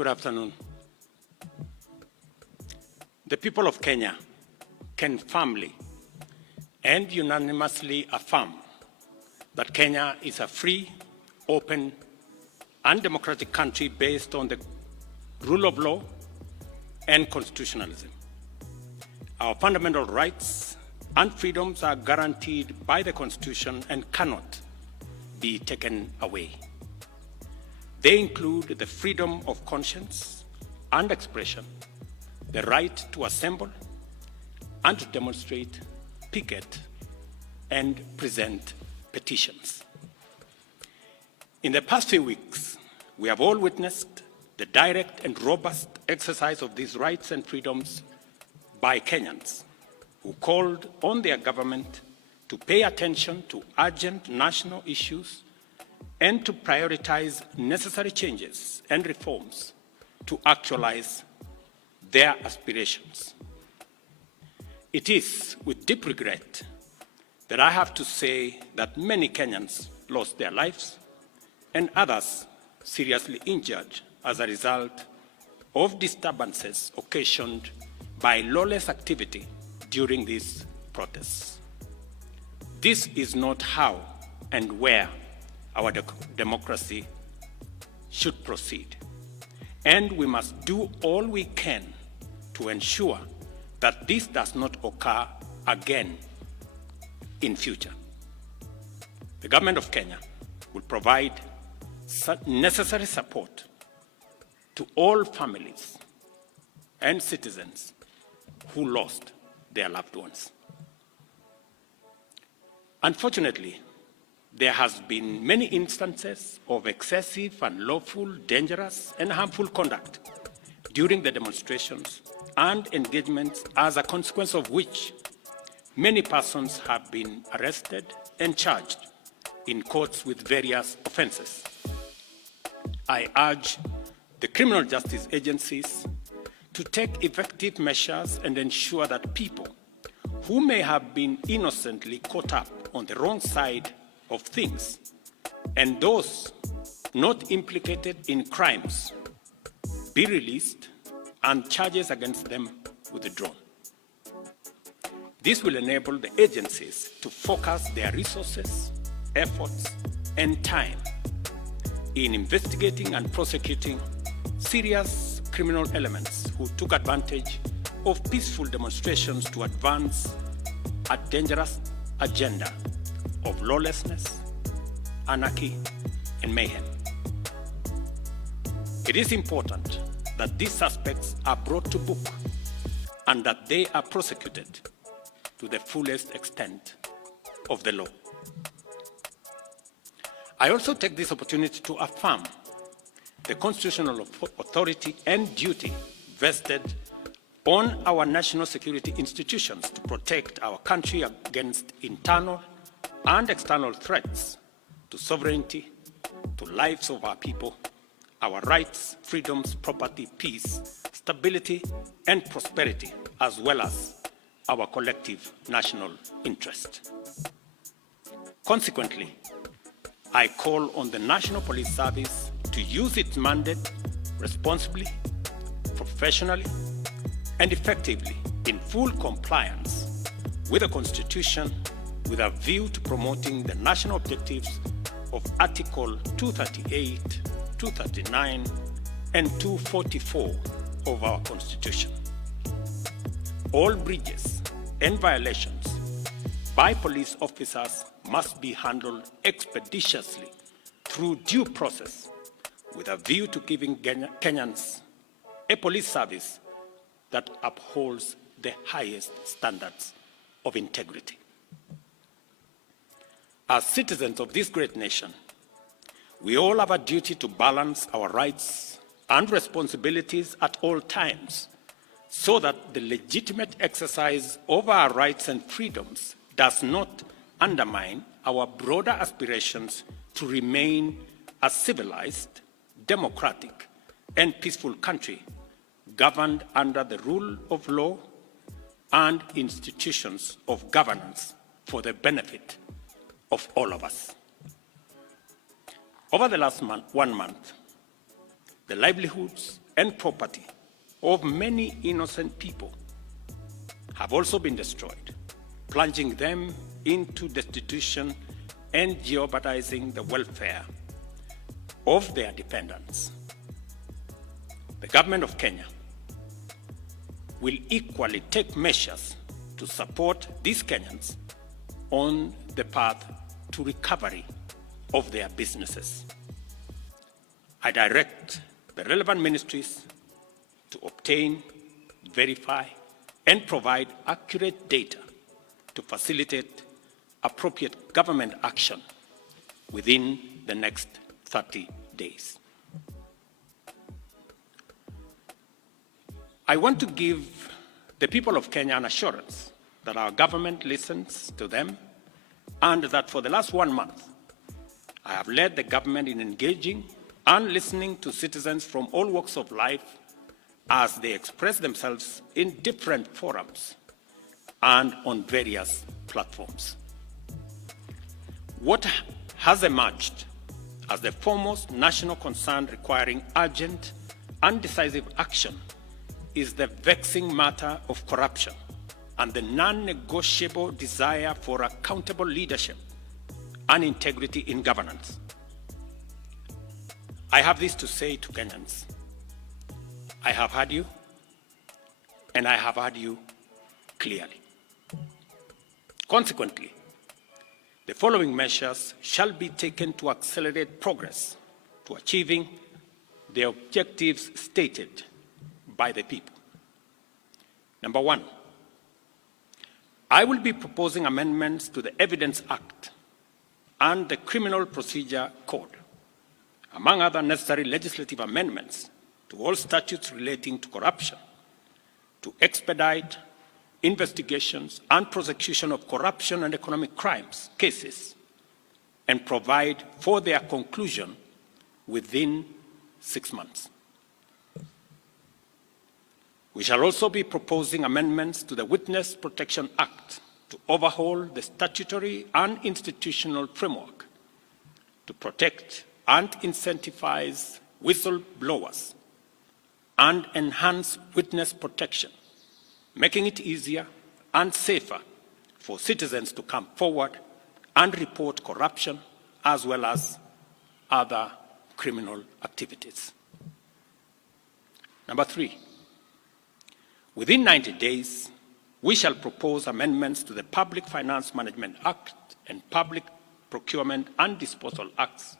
Good afternoon. The people of Kenya can firmly and unanimously affirm that Kenya is a free, open, and democratic country based on the rule of law and constitutionalism. Our fundamental rights and freedoms are guaranteed by the Constitution and cannot be taken away. They include the freedom of conscience and expression, the right to assemble and to demonstrate, picket, and present petitions. In the past few weeks, we have all witnessed the direct and robust exercise of these rights and freedoms by Kenyans who called on their government to pay attention to urgent national issues and to prioritize necessary changes and reforms to actualize their aspirations. It is with deep regret that I have to say that many Kenyans lost their lives and others seriously injured as a result of disturbances occasioned by lawless activity during these protests. This is not how and where our democracy should proceed, and we must do all we can to ensure that this does not occur again in future. The government of Kenya will provide necessary support to all families and citizens who lost their loved ones. Unfortunately, there has been many instances of excessive, unlawful, dangerous, and harmful conduct during the demonstrations and engagements, as a consequence of which many persons have been arrested and charged in courts with various offenses. I urge the criminal justice agencies to take effective measures and ensure that people who may have been innocently caught up on the wrong side of things and those not implicated in crimes be released and charges against them withdrawn. This will enable the agencies to focus their resources, efforts, and time in investigating and prosecuting serious criminal elements who took advantage of peaceful demonstrations to advance a dangerous agenda of lawlessness, anarchy, and mayhem. It is important that these suspects are brought to book and that they are prosecuted to the fullest extent of the law. I also take this opportunity to affirm the constitutional authority and duty vested on our national security institutions to protect our country against internal and external threats to sovereignty, to lives of our people, our rights, freedoms, property, peace, stability, and prosperity, as well as our collective national interest. Consequently, I call on the National Police Service to use its mandate responsibly, professionally, and effectively in full compliance with the Constitution, with a view to promoting the national objectives of Article 238, 239, and 244 of our Constitution. All breaches and violations by police officers must be handled expeditiously through due process, with a view to giving Kenyans a police service that upholds the highest standards of integrity. As citizens of this great nation, we all have a duty to balance our rights and responsibilities at all times so that the legitimate exercise of our rights and freedoms does not undermine our broader aspirations to remain a civilized, democratic, and peaceful country governed under the rule of law and institutions of governance for the benefit of all of us. Over the last 1 month, the livelihoods and property of many innocent people have also been destroyed, plunging them into destitution and jeopardizing the welfare of their dependents. The government of Kenya will equally take measures to support these Kenyans on the path to recovery of their businesses. I direct the relevant ministries to obtain, verify, and provide accurate data to facilitate appropriate government action within the next 30 days. I want to give the people of Kenya an assurance that our government listens to them and that for the last 1 month, I have led the government in engaging and listening to citizens from all walks of life as they express themselves in different forums and on various platforms. What has emerged as the foremost national concern requiring urgent and decisive action is the vexing matter of corruption and the non-negotiable desire for accountable leadership and integrity in governance. I have this to say to Kenyans. I have heard you, and I have heard you clearly. Consequently, the following measures shall be taken to accelerate progress to achieving the objectives stated by the people. Number one, I will be proposing amendments to the Evidence Act and the Criminal Procedure Code, among other necessary legislative amendments to all statutes relating to corruption, to expedite investigations and prosecution of corruption and economic crimes cases, and provide for their conclusion within 6 months. We shall also be proposing amendments to the Witness Protection Act to overhaul the statutory and institutional framework to protect and incentivize whistleblowers and enhance witness protection, making it easier and safer for citizens to come forward and report corruption as well as other criminal activities. Number three, within 90 days, we shall propose amendments to the Public Finance Management Act and Public Procurement and Disposal Acts